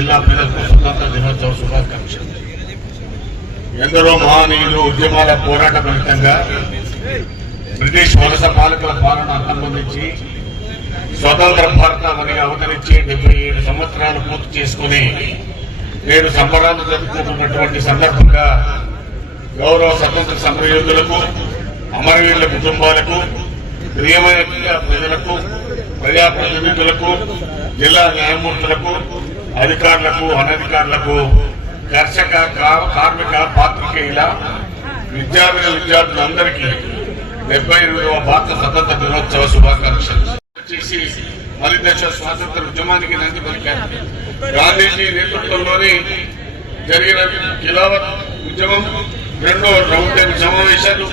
జిల్లా ప్రజలకు స్వతంత్ర దినోత్సవ శుభాకాంక్షలు. ఎందరో మహనీయులు ఉద్యమాల పోరాట ఫలితంగా బ్రిటిష్ వలస పాలకుల పాలన అంతమొందించి స్వతంత్ర భారతాన్ని అవతరించి 77 సంవత్సరాలు పూర్తి చేసుకుని నేడు సంబరాలు జరుపుకుంటున్నటువంటి సందర్భంగా గౌరవ స్వతంత్ర సమరయోధులకు, అమరవీరుల కుటుంబాలకు, ప్రియమైన ప్రజలకు, ప్రజాప్రతినిధులకు, జిల్లా న్యాయమూర్తులకు, అధికారులకు, అనధికారులకు, కర్షక, కార్మిక, పాత్రికేయుల, విద్యార్థులందరికీ 78వ భారత స్వతంత్ర దినోత్సవ శుభాకాంక్షలు చేసి మరి దేశ స్వాతంత్ర ఉద్యమానికి నంది పలికారు. గాంధీజీ నేతృత్వంలోని జరిగిన ఖిలాఫత్ ఉద్యమం, 2వ రౌండ్ టేబుల్ సమావేశాలు,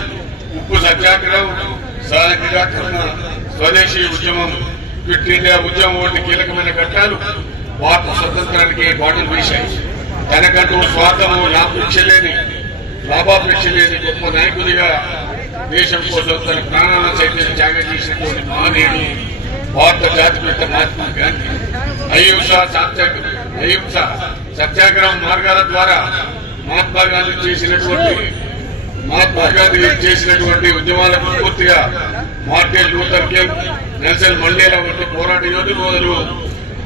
ఉప్పు సత్యాగ్రహం, సహాయ నిరాకరణ, స్వదేశీ ఉద్యమం, క్విట్ ఇండియా ఉద్యమం వంటి కీలకమైన ఘట్టాలు భారత స్వతంత్రానికి బాటలు వేశాయి. తనకంటూ స్వార్థము, లాభాపేక్ష లేని గొప్ప నాయకుడిగా దేశం కోసం తన ప్రాణాలను సైతం త్యాగం చేసినటువంటి మహనీయుడు భారత జాతిపిత మహాత్మా గాంధీ. అహింస సత్యాగ్రహం మార్గాల ద్వారా మహాత్మా గాంధీ చేసినటువంటి ఉద్యమాలకు పూర్తిగా Martin Luther king, Nelson Mandela వంటి పోరాట యోధులు మొదలు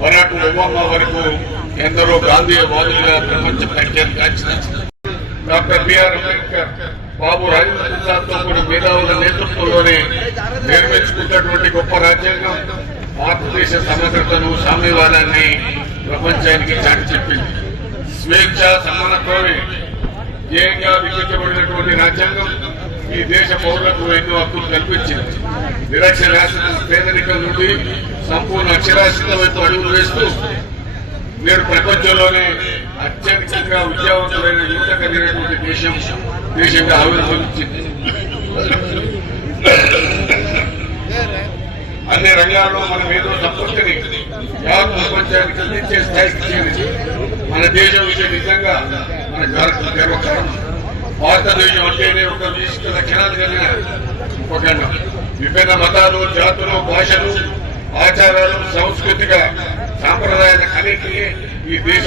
బరాక్ ఒబామా వరకు ఎందరో గాంధీ వాదులుగా ప్రపంచ ప్రఖ్యాతి గాంచిన డాక్టర్ బిఆర్ అంబేద్కర్, బాబు రాజేంద్ర ప్రసాద్తో కూడిన మేధావుల నేతృత్వంలోనే నిర్మించుకున్నటువంటి గొప్ప రాజ్యాంగం భారతదేశ సమగ్రతను, సామ్యవాదాన్ని ప్రపంచానికి చాటి చెప్పింది. స్వేచ్ఛ, సమానత్వమే ధ్యేయంగా విధించబడినటువంటి రాజ్యాంగం ఈ దేశ పౌరులకు ఎన్నో హక్కులు కల్పించింది. నిరక్షరాస్యత, పేదరికం నుండి సంపూర్ణ అక్షరాస్యత వైపు అడుగులు వేస్తూ నేడు ప్రపంచంలోనే అత్యధికంగా విద్యావంతులైన యువత కలిగినటువంటి దేశంగా ఆవిర్భవించింది. అన్ని రంగాల్లో మన మేధో సంపత్తిని యావత్ ప్రపంచానికి అందించే స్థాయికి చేరింది. మన దేశం విషయం నిజంగా మన గర్వకారణం. భారతదేశం అంటేనే ఒక విశిష్ట లక్షణాలు కలిగిన ఉపఖండం. విభిన్న మతాలు, జాతులు, భాషలు, ఆచారాలు, సాంస్కృతిక సాంప్రదాయాల కలయికయే ఈ దేశ